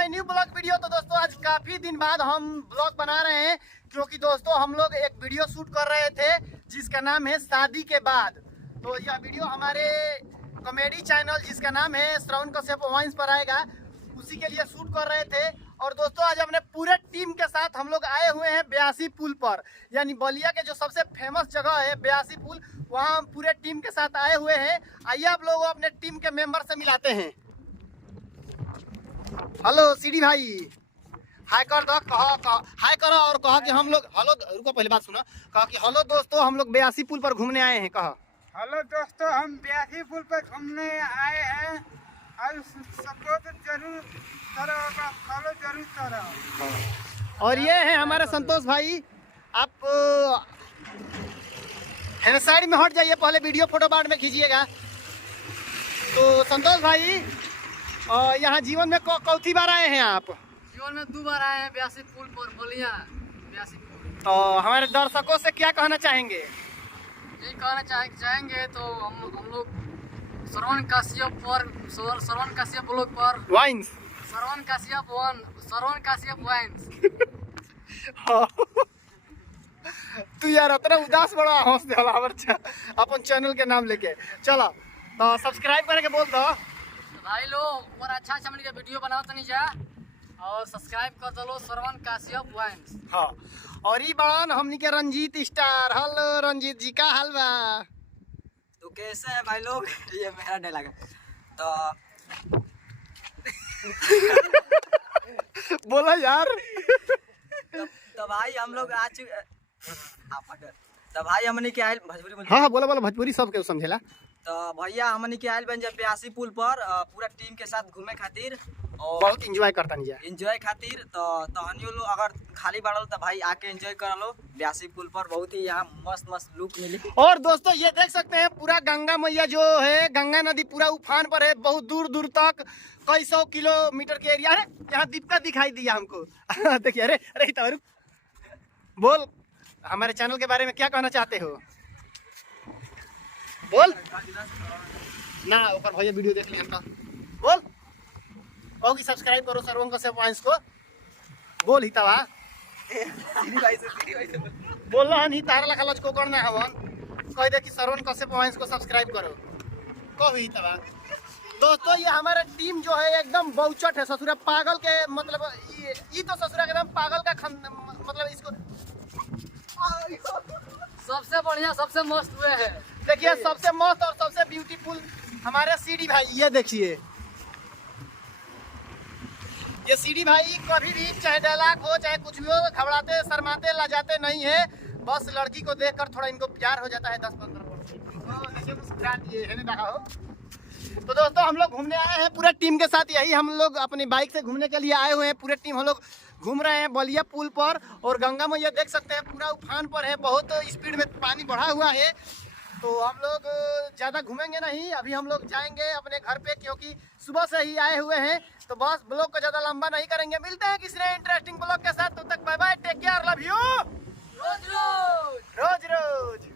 My new blog video. तो दोस्तों आज काफी दिन बाद हम ब्लॉग बना रहे हैं, क्योंकि दोस्तों हम लोग एक वीडियो शूट कर रहे थे जिसका नाम है शादी के बाद। तो यह वीडियो हमारे कॉमेडी चैनल जिसका नाम है श्रवण कश्यप वाइन्स पर आएगा, उसी के लिए शूट कर रहे थे। और दोस्तों आज अपने पूरे टीम के साथ हम लोग आए हुए हैं ब्यासी पुल पर, यानी बलिया के जो सबसे फेमस जगह है ब्यासी पुल, वहाँ हम पूरे टीम के साथ आए हुए हैं। आइए आप लोग अपने टीम के मेंबर से मिलाते हैं। हेलो सीडी भाई, हाय कर दो, कहो हाय करो और कहो कि हम लोग हेलो। रुको पहले बात सुनो, कहो कि हेलो दोस्तों हम लोग ब्यासी पुल पर घूमने आए हैं। कहो हेलो दोस्तों, हम ब्यासी पुल पर घूमने आए हैं और सपोर्ट जरूर करो, फॉलो जरूर करो। और ये है हमारे संतोष भाई। आप साइड में हट जाइए, पहले वीडियो फोटो बाद में खींचिएगा। तो संतोष भाई यहाँ जीवन में कौथी बार आए हैं आप? जीवन में 2 बार आए हैं ब्यासी पुल पर, बलिया ब्यासी पुल। तो हमारे दर्शकों से क्या कहना चाहेंगे? यही कहना चाहेंगे तो हम लोग श्रवण कश्यप ब्लॉग पर वाइन्स श्रवण कश्यप वाइन्स। तू यार इतना उदास बड़ा हंस दे अपन चैनल के नाम लेके। चलो तो सब्सक्राइब करके बोल दो भाई लोग, और अच्छा हमने का वीडियो बनाओ तो नहीं जा, और सब्सक्राइब कर दो श्रवण कश्यप वाइन्स। हाँ, और ये बड़ान हमनी के रंजीत स्टार। हेलो रंजीत जी, का हाल बा? तो कैसे है भाई लोग? ये मेरा डायलॉग है तो बोला यार। तो भाई हम लोग आज तो भाई हमने क्या भोजपुरी में, हाँ बोला बोला, भोजपुरी सबके समझेला। तो भैया हमने क्या आयल बन जब ब्यासी पुल पर पूरा टीम के साथ घूमे खातिर और बहुत एंजॉय करता नहीं एंजॉय खातिर। तो तहनियो लोग अगर खाली बाड़ल तो भाई आके एंजॉय कर लो ब्यासी पुल पर, बहुत ही यहाँ मस्त मस्त लुक मिली। और दोस्तों ये देख सकते हैं पूरा गंगा मैया जो है, गंगा नदी पूरा उफान पर है, बहुत दूर दूर तक कई 100 किलोमीटर के एरिया। अरे यहाँ दीपका दिखाई दिया हमको। देखिए, अरे अरे तारू बोल, हमारे चैनल के बारे में क्या कहना चाहते हो? बोल ना, ऊपर भैया वीडियो देख लिया हमका। बोल कहो कि सब्सक्राइब करो श्रवण कश्यप वाइन्स को। बोल ही तवा बोल रहा नहीं, तारा लखा लच को करना हवन, कह दे कि श्रवण कश्यप वाइन्स को सब्सक्राइब करो, कहो ही तवा। दोस्तों ये हमारा टीम जो है एकदम बहुचट है, ससुरा पागल के मतलब ये तो ससुरा एकदम पागल का मतलब इसको सबसे बढ़िया सबसे मस्त हुए हैं। देखिए सबसे मस्त और सबसे ब्यूटीफुल हमारे सीडी भाई। ये देखिए ये सीडी भाई कभी भी चाहे डायलॉग हो चाहे कुछ भी हो, घबराते शर्माते लजाते नहीं है। बस लड़की को देखकर थोड़ा इनको प्यार हो जाता है 10-15%। मुस्कुरा दिए है ना हो। तो दोस्तों हम लोग घूमने आए हैं पूरे टीम के साथ, यही हम लोग अपनी बाइक से घूमने के लिए आए हुए हैं। पूरे टीम हम लोग घूम रहे हैं बलिया पुल पर, और गंगा मैया देख सकते हैं पूरा उफान पर है, बहुत स्पीड में पानी बढ़ा हुआ है। तो हम लोग ज़्यादा घूमेंगे नहीं, अभी हम लोग जाएंगे अपने घर पे, क्योंकि सुबह से ही आए हुए हैं। तो बस ब्लॉग को ज़्यादा लंबा नहीं करेंगे, मिलते हैं किसी इंटरेस्टिंग ब्लॉग के साथ। तब तक bye bye, take care, love you, रोज रोज।